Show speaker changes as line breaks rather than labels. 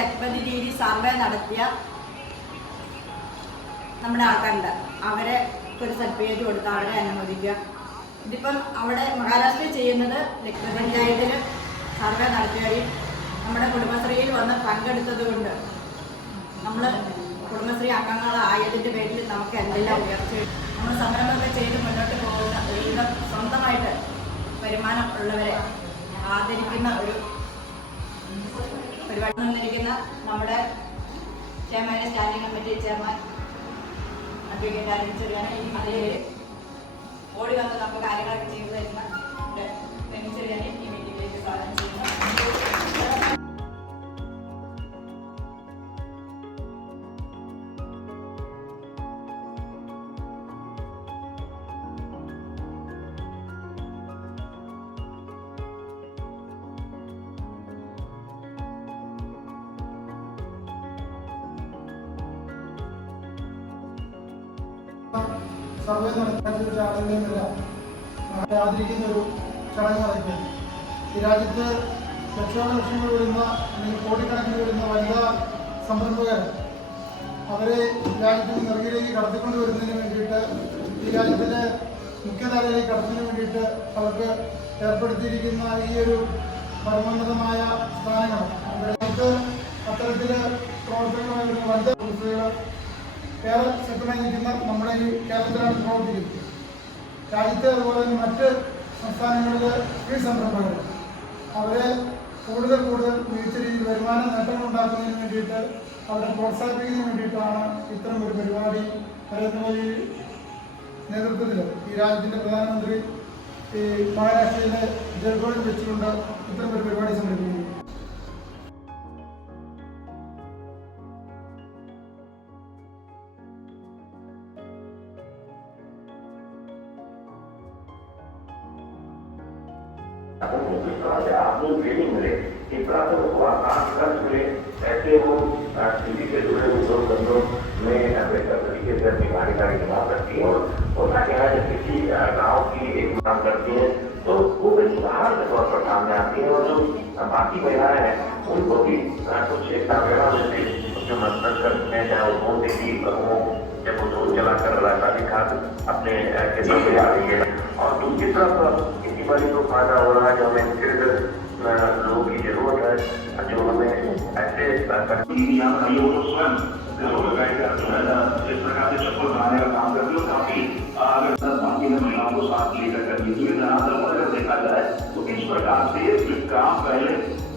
ലക്പതി രീതി സർവേ നടത്തിയ നമ്മുടെ ആൾക്കാരുണ്ട്. അവരെ ഒരു സർട്ടിഫിക്കറ്റ് കൊടുത്ത് അവരെ അനുമോദിക്കുക. ഇതിപ്പം അവിടെ മഹാരാഷ്ട്രയിൽ ചെയ്യുന്നത് പഞ്ചായത്തിൽ സർവേ നടത്തുകയും നമ്മുടെ കുടുംബശ്രീയിൽ വന്ന് പങ്കെടുത്തത് കൊണ്ട് നമ്മൾ കുടുംബശ്രീ അംഗങ്ങളായതിന്റെ പേരിൽ നമുക്ക് എന്തെല്ലാം ഉയർച്ച നമ്മൾ സംരംഭമൊക്കെ ചെയ്ത് മുന്നോട്ട് പോകുന്ന സ്വന്തമായിട്ട് വരുമാനം ഉള്ളവരെ ആദരിക്കുന്ന ഒരു പരിപാടി നിന്നിരിക്കുന്ന നമ്മുടെ ചെയർമാനെ സ്റ്റാൻഡിംഗ് കമ്മിറ്റി ചെയർമാൻ അഡ്വക്കേറ്റ് ആരും ചെറിയാണ്. ഈ മലയിൽ ഓടി വന്ന് നമുക്ക് കാര്യങ്ങളൊക്കെ ചെയ്തു തരുന്ന
സർവേ ആളുകളെയെല്ലാം നമ്മളെ ആദരിക്കുന്ന ഒരു ചടങ്ങ് നടക്കുന്നത് ഈ രാജ്യത്ത് ലക്ഷോപലക്ഷങ്ങൾ വരുന്ന അല്ലെങ്കിൽ കോടിക്കണക്കിന് വരുന്ന വനിതാ സംരംഭകർ അവരെ രാജ്യത്തിന് നെറുകിലേക്ക് കടത്തിക്കൊണ്ട് വരുന്നതിന് വേണ്ടിയിട്ട് ഈ രാജ്യത്തിലെ മുഖ്യധാരയിലേക്ക് കടത്തുന്നതിന് വേണ്ടിയിട്ട് അവർക്ക് ഏർപ്പെടുത്തിയിരിക്കുന്ന ഈ ഒരു പരമോന്നതമായ സ്ഥാനങ്ങൾ. അവർക്ക് അത്തരത്തിൽ പ്രവർത്തനങ്ങളായ വനിതാ കുറിച്ചുകൾ ഏറെ ശക്തമായി നിൽക്കുന്ന നമ്മുടെ ഈ കേരളത്തിലാണ് പ്രവർത്തിക്കുന്നത്. രാജ്യത്തെ അതുപോലെ തന്നെ മറ്റ് സംസ്ഥാനങ്ങളിലെ ഈ സംരംഭകർ അവരെ കൂടുതൽ കൂടുതൽ മികച്ച രീതിയിൽ വരുമാന നേട്ടങ്ങൾ ഉണ്ടാക്കുന്നതിന് വേണ്ടിയിട്ട് അവരെ പ്രോത്സാഹിപ്പിക്കുന്നതിന് വേണ്ടിയിട്ടാണ് ഇത്തരം ഒരു പരിപാടി നരേന്ദ്രമോദി നേതൃത്വത്തിൽ ഈ രാജ്യത്തിന്റെ പ്രധാനമന്ത്രി ഈ മഹാരാഷ്ട്രയിലെ ജൽഗോളിൽ വെച്ചുകൊണ്ട് ഇത്തരം ഒരു പരിപാടി സംഘടിപ്പിക്കുന്നത്.
जिस तरह से आपको ट्रेनिंग मिले इस तरह से उनको आसान खर्च मिले ऐसे वो कृषि से जुड़े उद्योग धंधों में बेहतर तरीके से अपनी भागीदारी निभा सकती है और क्या है जब किसी गाँव की एक काम करती है तो वो एक उदाहरण के तौर पर सामने आती है और जो बाकी महिलाएँ हैं उनको भी कुछ एक प्रेरणा देते जो मदद करते हैं चाहे वो मोदी की कहूँ जब वो चला कर रास्ता दिखा अपने में आ रही है और दूसरी तरफ़ इसी जो फ़ायदा हो रहा है, जो हमें लोगों की ज़रूरत है जो हमें ऐसे स्वयं जिस प्रकार से चप्पल बनाने का काम करती है काफ़ी अगर महिलाओं को साथ लेकर तो देखा जाए तो किस प्रकार से काम पहले